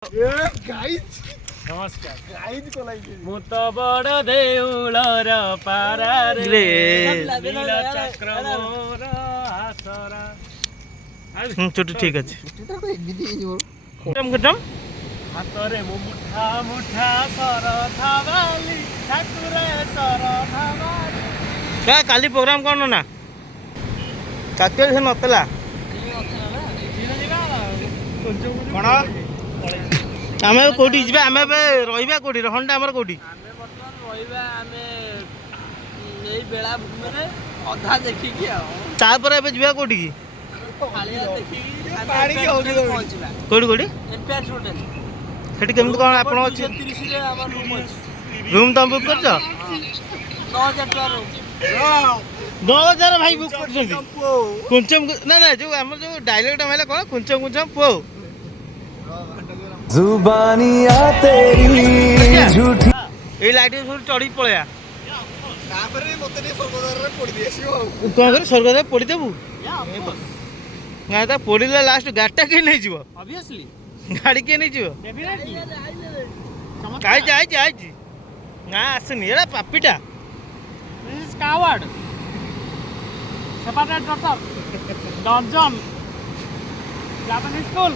ମୁଁ ତ ବଡ଼ ଦେଉଳର ପାରାରେ ଚକ୍ର ମୋର ଆସରା। ଚୁଟି ଠିକ ଅଛି। ହାତରେ ମୁଁ ମୁଠା ମୁଠା ସର ଧାବାଲି ଠାକୁରେ ସର ଧାବାଲି। କାଲି ପ୍ରୋଗ୍ରାମ କ'ଣ ନା କାକେଲ ସେ ନଥିଲା କ'ଣ ଆମେ କୋଉଠି ଯିବା? ଆମେ ଏବେ ରହିବା କୋଉଠି? ରହଣ୍ଡା ଆମର କୋଉଠି? ଆମେ ବର୍ତ୍ତମାନ ରହିବା ଆମେ ଏଇ ବେଳାଭୂମିରେ ଅଧା ଦେଖିକି ଆଉ ତାପରେ ଏବେ ଯିବା କୋଉଠିକି? କାଳିଆ ଦେଖିକି ପହଞ୍ଚିବା। କୋଉଠି କୋଉଠି? ଏମ୍ପିଆର୍ସ ହୋଟେଲ। ସେଠି କେମିତି କ'ଣ ଆପଣ ଅଛି? 30ରେ ଆମର ରୁମ୍ ଅଛି। ରୁମ୍ ତମେ ବୁକ୍ କରିଛ? 9000 ଟଙ୍କା ରହୁଛି। 9000 ଭାଇ ବୁକ୍ କରିଛନ୍ତି? କୁଞ୍ଚମ ନା ନା ଯୋଉ ଆମର ଯୋଉ ଡାଇଲଗଟା ମାଇଲା କ'ଣ କୁଞ୍ଚମ କୁଞ୍ଚମ ପୁଅ जुबानिया तेरी झूठी। ଏଇ ଲାଇଟ୍ ସବୁ ଚଢ଼ିକି ପଳେଇବା। ତାପରେ ମତେ ଟିକେ ସ୍ୱର୍ଗଦ୍ୱାରରେ ପୋଡ଼ି ଦେଇ ଆସିବ ଆଉ। କ'ଣ କରି ସ୍ୱର୍ଗଦ୍ୱାର ପୋଡ଼ିଦେବୁ? ଗାଁ ତା ପୋଡ଼ିଲେ ଲାଷ୍ଟ ଗାଡ଼ିଟା କିଏ ନେଇଯିବ? ଅବଭିୟସଲି ଗାଡ଼ି କିଏ ନେଇଯିବ? ଡେଫିନେଟଲି ଆଇଛି ଆଇଛି ଆଇଛି ନା ଆସୁନି ଏଟା ପାପିଟା। This is coward separate doctor ଡର୍ଜନ ଜାପାନିଜ ସ୍କୁଲ।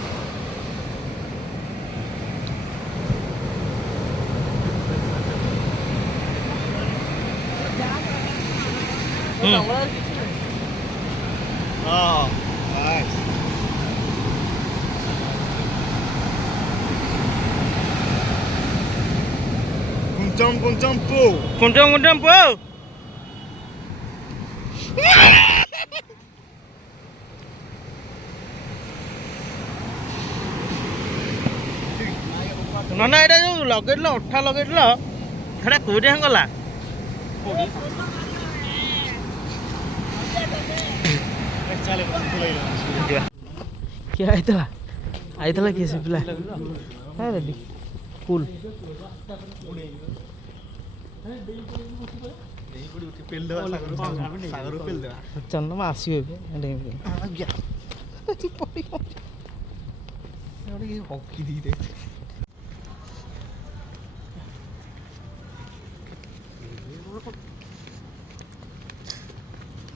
କୁଞ୍ଚମ କୁଞ୍ଚମ ପୁ କୁଞ୍ଚମ କୁଞ୍ଚମ ପୁଅ ନା ଏଇଟା ଯୋଉ ଲଗେଇଥିଲ ଅଠା ଲଗେଇଥିଲ ସେଟା କୋଉଠି ଗଲା? କିଏ ଆଇଥିଲା କିଏ ସେ ପିଲା? ରେଡି କୁଲ୍ ଚନ୍ଦନ ଆସିବ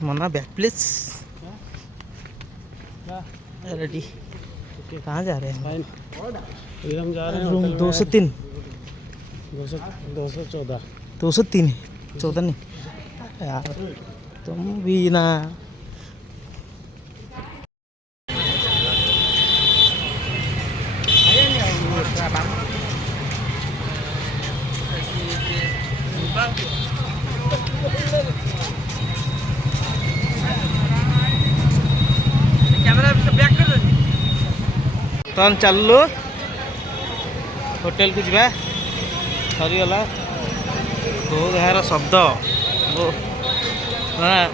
मना बैक प्लीज। रेडी कहाँ जा रहे हैं? हम जा रहे हैं रूम 203 214 203 14 नहीं यार तुम भी ना। तो हम चलू होटेल को जा सरीगला तो यार शब्द हाँ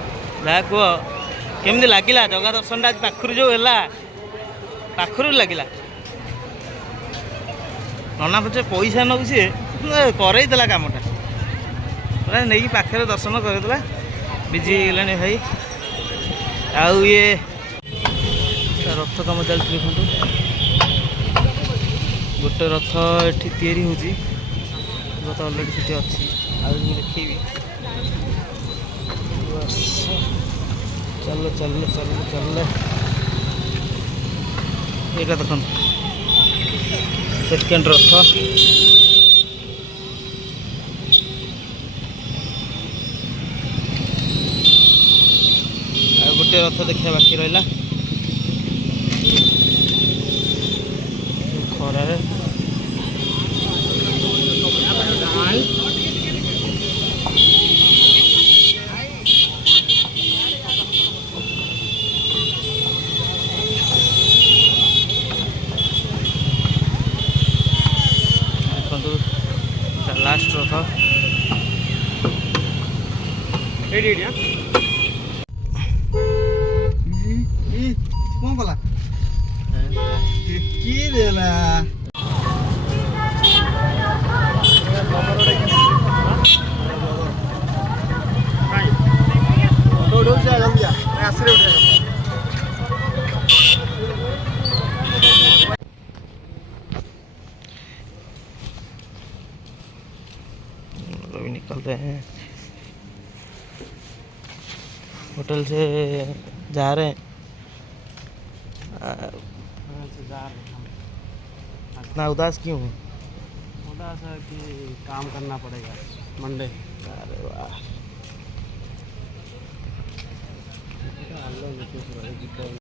कह केमती लगिला जगह दर्शन आज पाखु जो है पाखु लगिला नना पचे पैसा नौ सी करईला कमटा पूरा नहीं पाखे दर्शन करदेला बिजी गला भाई आउ ये रथ कम चलती देखो गोटे रथ ये होती तो अलरेडी से अच्छी देखी चल चल चल चल ये देख सेकेंड रथ गोटे रथ देखा बाकी रहा खरारे लास्ट रथ କଣ କଲା କିଏ ଦେଲା चलते हैं, होटल से जा रहे हैं। इतना उदास क्यों हो? उदास है कि काम करना पड़ेगा मंडे। अरे वाह।